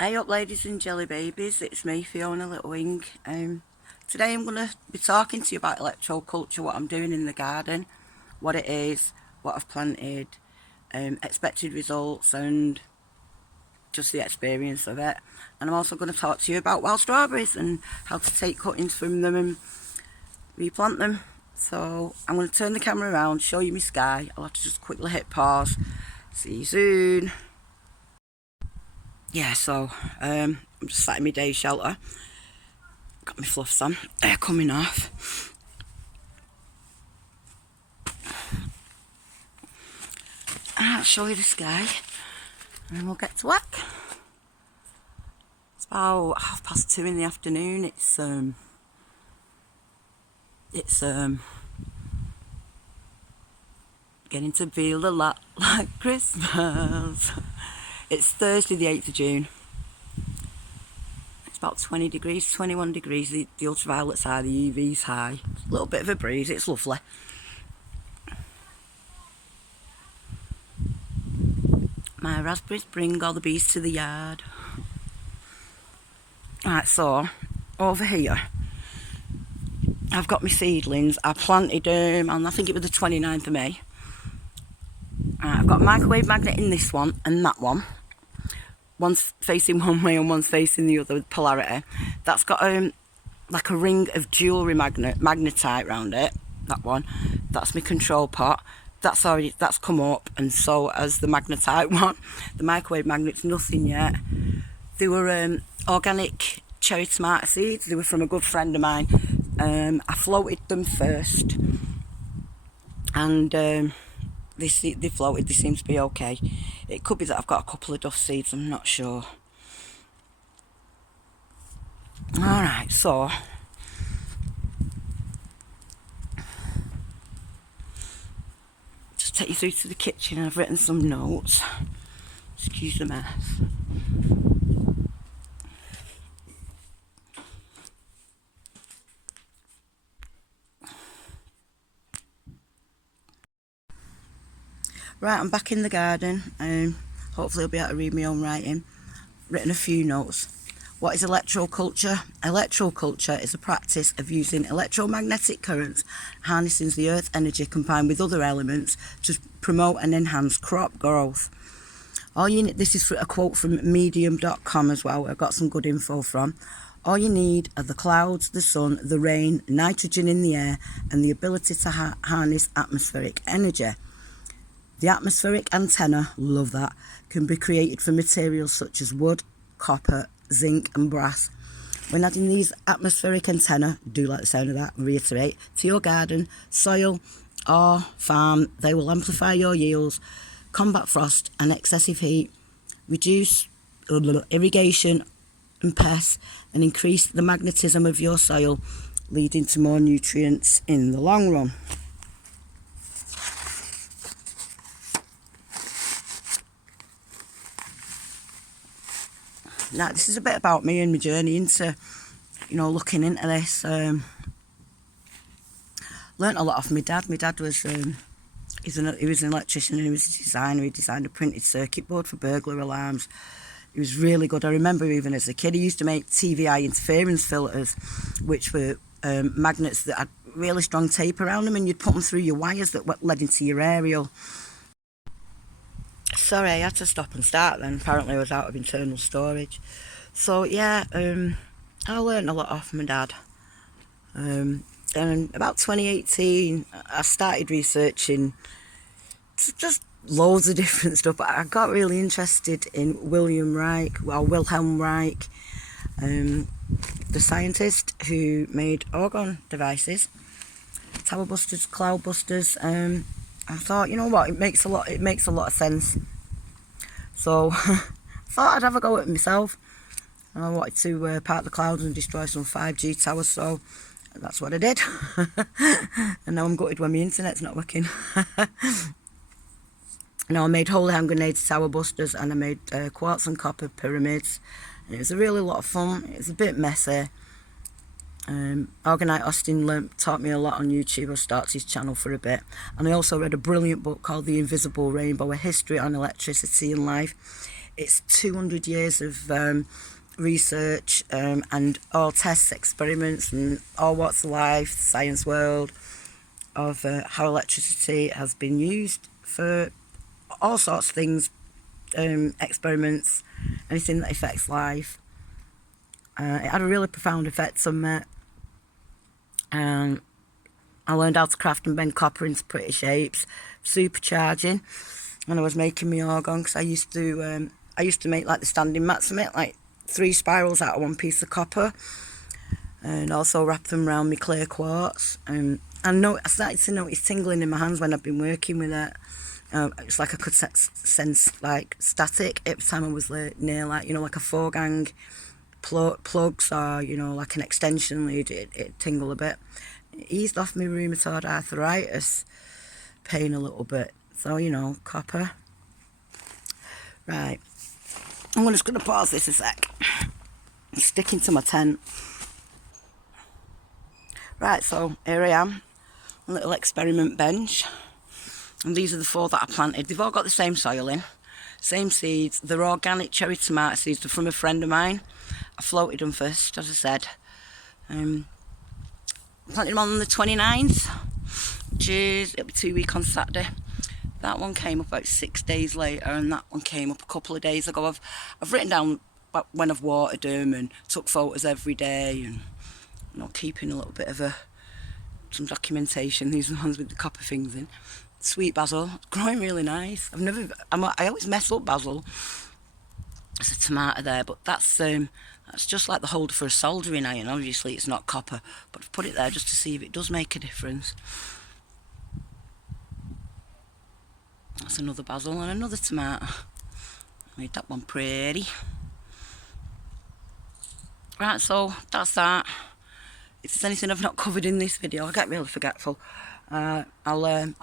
Hey up ladies and jelly babies, it's me Fiona Little Wing. Today I'm going to be talking to you about electroculture, what I'm doing in the garden, what it is, what I've planted, expected results and just the experience of it. And I'm also going to talk to you about wild strawberries and how to take cuttings from them and replant them. So I'm going to turn the camera around, show you my sky. I'll have to just quickly hit pause. See you soon. Yeah, so I'm just sat in my day shelter. Got my fluffs on. They're coming off. And I'll show you the sky. And then we'll get to work. It's about 2:30 in the afternoon. It's getting to feel a lot like Christmas. It's Thursday the 8th of June. It's about 20 degrees, 21 degrees. The ultraviolet's high, the UV's high. A little bit of a breeze, it's lovely. My raspberries bring all the bees to the yard. Right, so over here I've got my seedlings. I planted them on, I think it was the 29th of May. I've got a microwave magnet in this one and that one. One's facing one way and one's facing the other with polarity. That's got like a ring of jewellery magnetite around it. That one. That's my control pot. That's come up, and so as the magnetite one. The microwave magnet's nothing yet. They were organic cherry tomato seeds. They were from a good friend of mine. I floated them first, and they floated. They seem to be okay. It could be that I've got a couple of duff seeds. I'm not sure. All right, so just take you through to the kitchen. I've written some notes. Excuse the mess. Right, I'm back in the garden. Hopefully I'll be able to read my own writing. Written a few notes. What is electroculture? Electroculture is a practice of using electromagnetic currents, harnessing the earth's energy combined with other elements to promote and enhance crop growth. This is a quote from medium.com as well. I've got some good info from. All you need are the clouds, the sun, the rain, nitrogen in the air, and the ability to harness atmospheric energy. The atmospheric antenna, love that, can be created from materials such as wood, copper, zinc and brass. When adding these atmospheric antenna, do like the sound of that, reiterate, to your garden, soil or farm, they will amplify your yields, combat frost and excessive heat, reduce irrigation and pests, and increase the magnetism of your soil, leading to more nutrients in the long run. Now, this is a bit about me and my journey into, looking into this. Learnt a lot off my dad. My dad was, he was an electrician and he was a designer. He designed a printed circuit board for burglar alarms. He was really good. I remember even as a kid, he used to make TVI interference filters, which were magnets that had really strong tape around them, and you'd put them through your wires that led into your aerial. Sorry, I had to stop and start then. Apparently I was out of internal storage. So yeah, I learned a lot off my dad. Then about 2018, I started researching just loads of different stuff. I got really interested in Wilhelm Reich, the scientist who made orgone devices, tower busters, cloud busters. I thought, you know what, it makes a lot of sense. So I thought I'd have a go at it myself. I wanted to part the clouds and destroy some 5G towers, so that's what I did. And now I'm gutted when my internet's not working. Now I made holy hand grenades, tower busters, and I made quartz and copper pyramids. And it was a really lot of fun. It was a bit messy. Orgonite Austin taught me a lot on YouTube. I started his channel for a bit, and I also read a brilliant book called The Invisible Rainbow, A History on Electricity and Life. It's 200 years of research and all tests, experiments and all walks of life, the science world, of how electricity has been used for all sorts of things, experiments, anything that affects life. It had a really profound effect on me. I learned how to craft and bend copper into pretty shapes, supercharging, and I was making my organ, because I used to make like the standing mats from it, like 3 spirals out of 1 piece of copper, and also wrap them around my clear quartz. I started to notice tingling in my hands when I've been working with it. It's like I could sense like static every time I was near, like, you know, like a 4-gang plugs, or, you know, like an extension lead. It tingle a bit. It eased off my rheumatoid arthritis pain a little bit. So, you know, copper. Right, I'm just going to pause this a sec. I'm sticking to my tent. Right, so here I am, a little experiment bench. And these are the 4 that I planted. They've all got the same soil in, same seeds. They're organic cherry tomato seeds. They're from a friend of mine. I floated them first, as I said. Planted them on the 29th, which is, it'll be 2 weeks on Saturday. That one came up about 6 days later, and that one came up a couple of days ago. I've written down when I've watered them and took photos every day, and, you know, keeping a little bit of some documentation. These are the ones with the copper things in. Sweet basil, growing really nice. I always mess up basil. There's a tomato there, but that's just like the holder for a soldering iron. Obviously it's not copper, but I've put it there just to see if it does make a difference. That's another basil and another tomato. Made that one pretty. Right, so that's that. If there's anything I've not covered in this video, I get really forgetful. I'll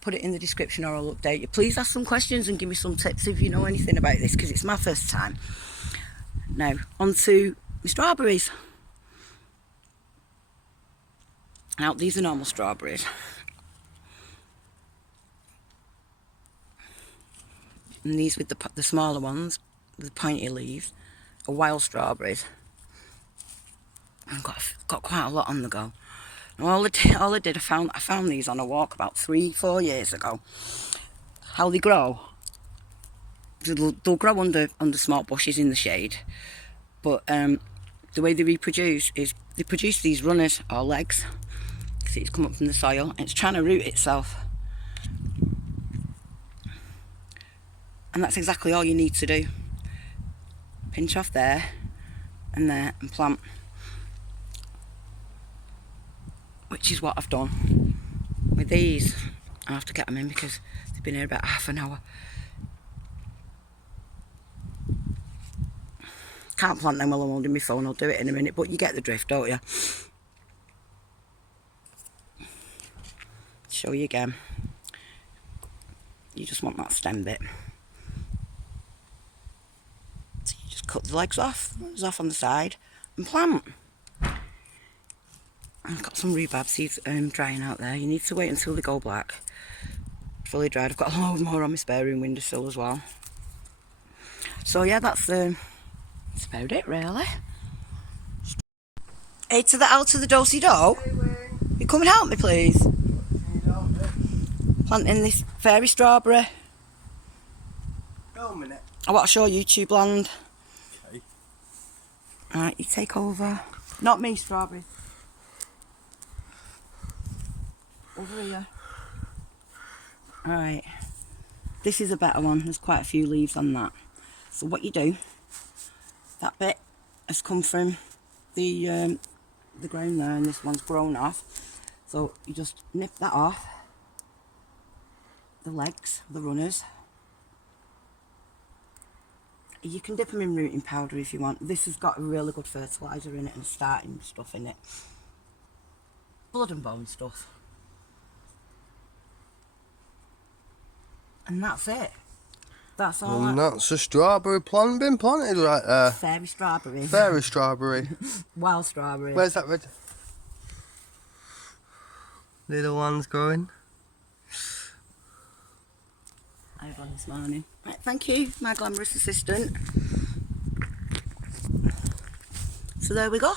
put it in the description, or I'll update you. Please ask some questions and give me some tips if you know anything about this, because it's my first time. Now, on to my strawberries. Now, these are normal strawberries. And these with the smaller ones, with the pointy leaves, are wild strawberries. I've got quite a lot on the go. And all I did, I found these on a walk about 3-4 years ago. How they grow? They'll grow under small bushes in the shade, but the way they reproduce is they produce these runners or legs. See, it's come up from the soil and it's trying to root itself. And that's exactly all you need to do. Pinch off there and plant. Which is what I've done with these. I have to get them in because they've been here about half an hour. Can't plant them while I'm holding my phone. I'll do it in a minute, but you get the drift, don't you? Show you again. You just want that stem bit. So you just cut the legs off, runs off on the side, and plant. I've got some rhubarb seeds drying out there. You need to wait until they go black. Fully dried. I've got a load more on my spare room windowsill as well. So yeah, that's about it really. Hey, to the L to the do-si-do. You come and help me, please? Planting this fairy strawberry. Go a minute. I want to show YouTube land. Okay. Alright, you take over. Not me, strawberry. Over here. Alright. This is a better one. There's quite a few leaves on that. So what you do, that bit has come from the ground there, and this one's grown off. So you just nip that off. The legs, the runners. You can dip them in rooting powder if you want. This has got a really good fertiliser in it and starting stuff in it. Blood and bone stuff. And that's it. That's all. And that's a strawberry plant been planted right there. Fairy strawberry. Fairy strawberry. Wild strawberry. Where's that red? Little one's going. I had one this morning. Right, thank you, my glamorous assistant. So there we go.